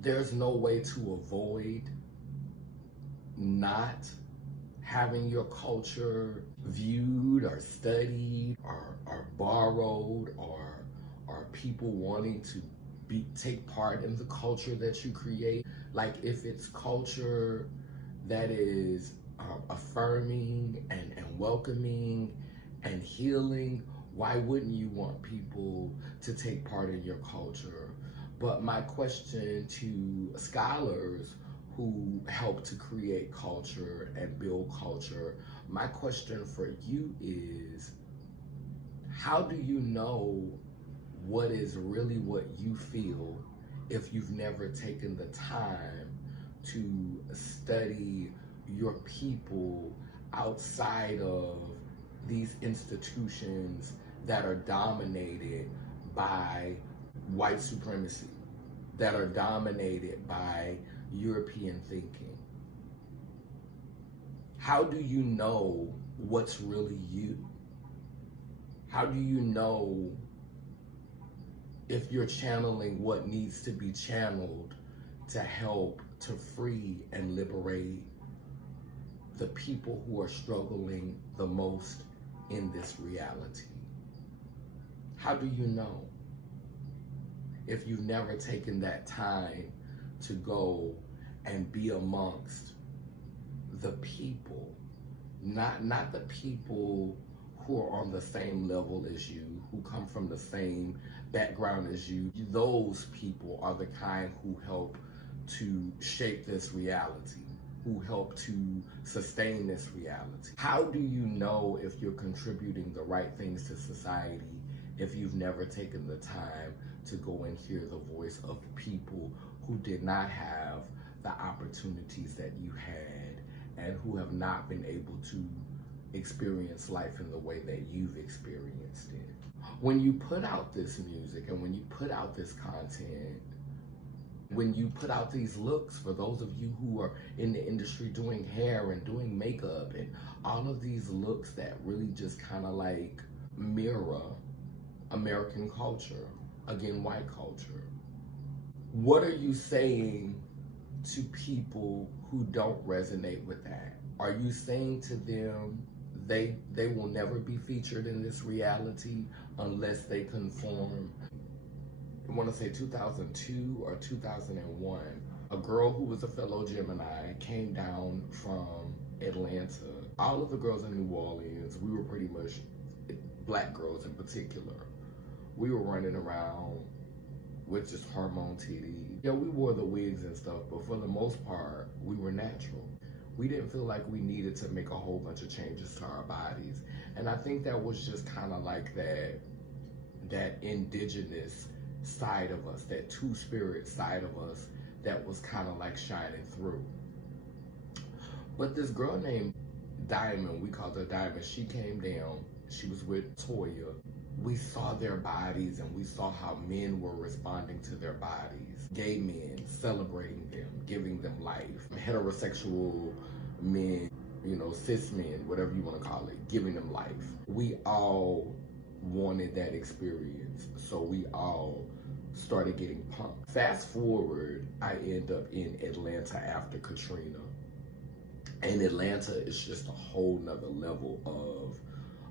There's no way to avoid not having your culture viewed or studied or borrowed or people wanting to take part in the culture that you create. Like if it's culture that is affirming and welcoming and healing, why wouldn't you want people to take part in your culture? But my question to scholars who help to create culture and build culture, my question for you is, how do you know what is really what you feel if you've never taken the time to study your people outside of these institutions that are dominated by white supremacy, that are dominated by European thinking? How do you know what's really you? How do you know if you're channeling what needs to be channeled to help to free and liberate the people who are struggling the most in this reality? How do you know if you've never taken that time to go and be amongst the people, not the people who are on the same level as you, who come from the same background as you? Those people are the kind who help to shape this reality, who help to sustain this reality. How do you know if you're contributing the right things to society if you've never taken the time to go and hear the voice of people who did not have the opportunities that you had and who have not been able to experience life in the way that you've experienced it? When you put out this music and when you put out this content, when you put out these looks, for those of you who are in the industry doing hair and doing makeup and all of these looks that really just kind of like mirror American culture, again, white culture, what are you saying to people who don't resonate with that? Are you saying to them they will never be featured in this reality unless they conform? I want to say 2002 or 2001, a girl who was a fellow Gemini came down from Atlanta. All of the girls in New Orleans, we were pretty much, black girls in particular, we were running around with just hormone titties. Yeah, we wore the wigs and stuff, but for the most part, we were natural. We didn't feel like we needed to make a whole bunch of changes to our bodies. And I think that was just kind of like that indigenous side of us, that two-spirit side of us that was kind of like shining through. But this girl named Diamond, we called her Diamond, she came down, she was with Toya. We saw their bodies and we saw how men were responding to their bodies. Gay men celebrating them, giving them life. Heterosexual men, you know, cis men, whatever you want to call it, giving them life. We all wanted that experience, so we all started getting punked. Fast forward, I end up in Atlanta after Katrina. And Atlanta is just a whole nother level of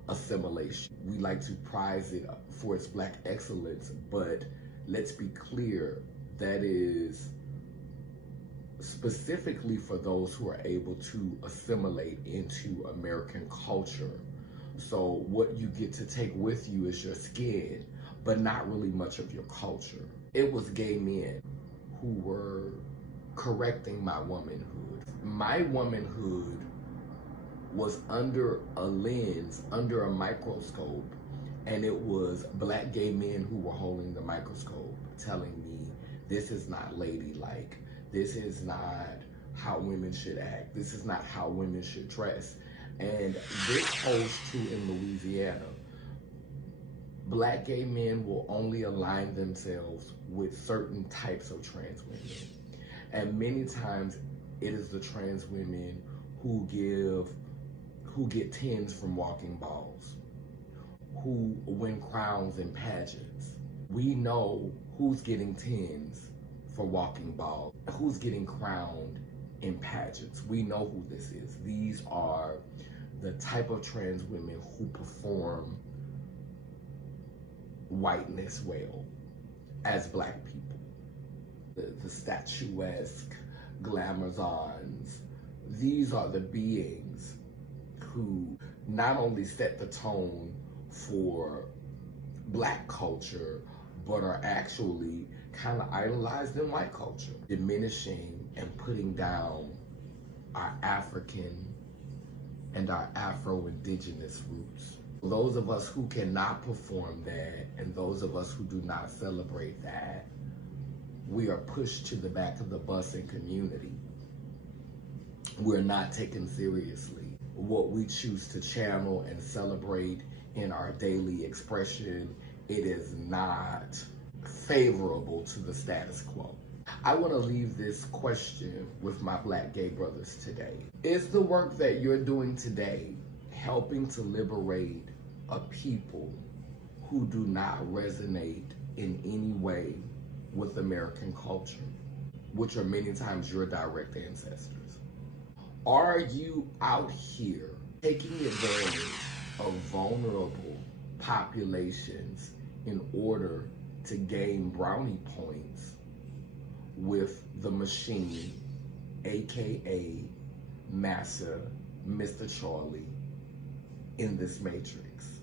assimilation. We like to prize it for its black excellence, but let's be clear, that is specifically for those who are able to assimilate into American culture. So what you get to take with you is your skin, but not really much of your culture. It was gay men who were correcting my womanhood. My womanhood was under a lens, under a microscope, and it was black gay men who were holding the microscope telling me, this is not ladylike, this is not how women should act, this is not how women should dress. And this holds true in Louisiana. Black gay men will only align themselves with certain types of trans women. And many times it is the trans women who get tens from walking balls, who win crowns in pageants. We know who's getting tens for walking bald, who's getting crowned in pageants. We know who this is. These are the type of trans women who perform whiteness well as Black people. The statuesque glamazons, these are the beings who not only set the tone for Black culture, but are actually kind of idolized in white culture, diminishing and putting down our African and our Afro-Indigenous roots. Those of us who cannot perform that, and those of us who do not celebrate that, we are pushed to the back of the bus in community. We're not taken seriously. What we choose to channel and celebrate in our daily expression, it is not favorable to the status quo. I want to leave this question with my Black gay brothers today. Is the work that you're doing today helping to liberate a people who do not resonate in any way with American culture, which are many times your direct ancestors? Are you out here taking advantage of vulnerable populations in order to gain brownie points with the machine, aka Massa, Mr. Charlie, in this matrix?